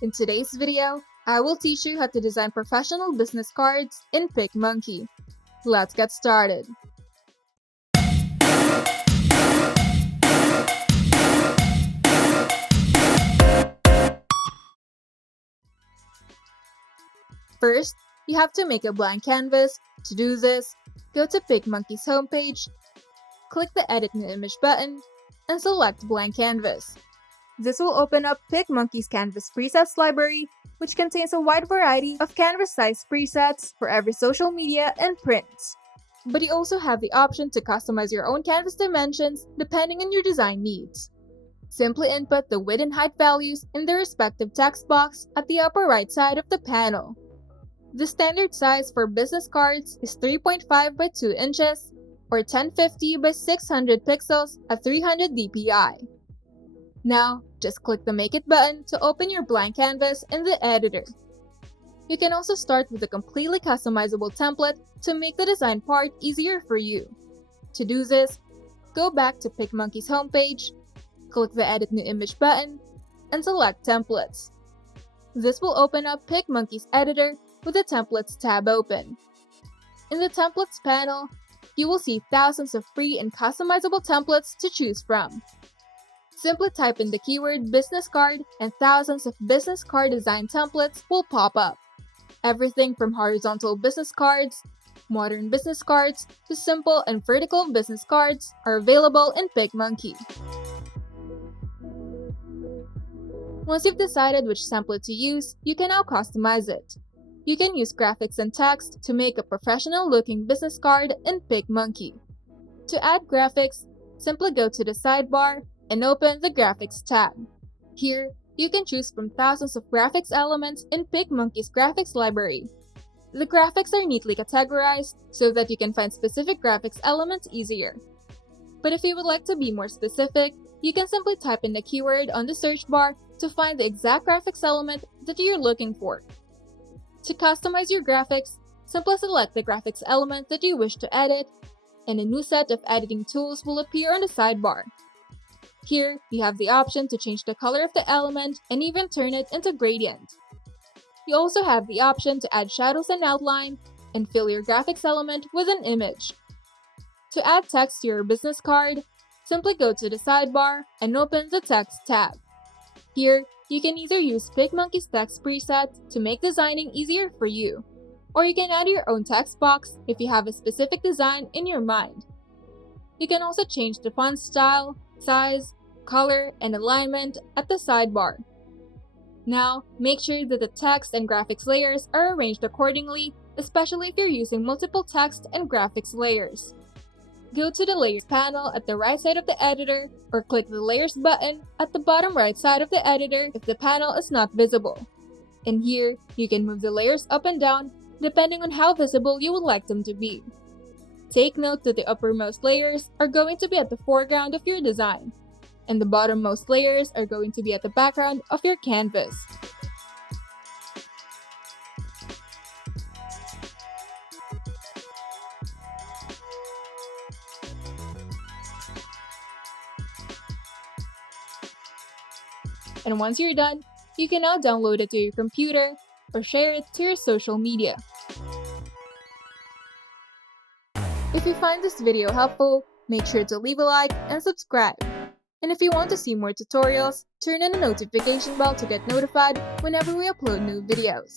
In today's video, I will teach you how to design professional business cards in PicMonkey. Let's get started. First, you have to make a blank canvas. To do this, go to PicMonkey's homepage, click the Edit New Image button, and select Blank Canvas. This will open up PicMonkey's Canvas Presets library, which contains a wide variety of canvas-sized presets for every social media and prints. But you also have the option to customize your own canvas dimensions depending on your design needs. Simply input the width and height values in the respective text box at the upper right side of the panel. The standard size for business cards is 3.5 by 2 inches or 1050 by 600 pixels at 300 dpi. Now, just click the Make It button to open your blank canvas in the editor. You can also start with a completely customizable template to make the design part easier for you. To do this, go back to PicMonkey's homepage, click the Edit New Image button, and select Templates. This will open up PicMonkey's editor with the Templates tab open. In the Templates panel, you will see thousands of free and customizable templates to choose from. Simply type in the keyword business card and thousands of business card design templates will pop up. Everything from horizontal business cards, modern business cards, to simple and vertical business cards are available in PicMonkey. Once you've decided which template to use, you can now customize it. You can use graphics and text to make a professional-looking business card in PicMonkey. To add graphics, simply go to the sidebar and open the Graphics tab. Here, you can choose from thousands of graphics elements in PicMonkey's graphics library. The graphics are neatly categorized so that you can find specific graphics elements easier. But if you would like to be more specific, you can simply type in the keyword on the search bar to find the exact graphics element that you're looking for. To customize your graphics, simply select the graphics element that you wish to edit, and a new set of editing tools will appear on the sidebar. Here, you have the option to change the color of the element and even turn it into gradient. You also have the option to add shadows and outline and fill your graphics element with an image. To add text to your business card, simply go to the sidebar and open the Text tab. Here, you can either use PicMonkey's text preset to make designing easier for you, or you can add your own text box if you have a specific design in your mind. You can also change the font style, size, color, and alignment at the sidebar. Now, make sure that the text and graphics layers are arranged accordingly, especially if you're using multiple text and graphics layers. Go to the Layers panel at the right side of the editor, or click the Layers button at the bottom right side of the editor if the panel is not visible. And here, you can move the layers up and down depending on how visible you would like them to be. Take note that the uppermost layers are going to be at the foreground of your design, and the bottommost layers are going to be at the background of your canvas. And once you're done, you can now download it to your computer or share it to your social media. If you find this video helpful, make sure to leave a like and subscribe. And if you want to see more tutorials, turn on the notification bell to get notified whenever we upload new videos.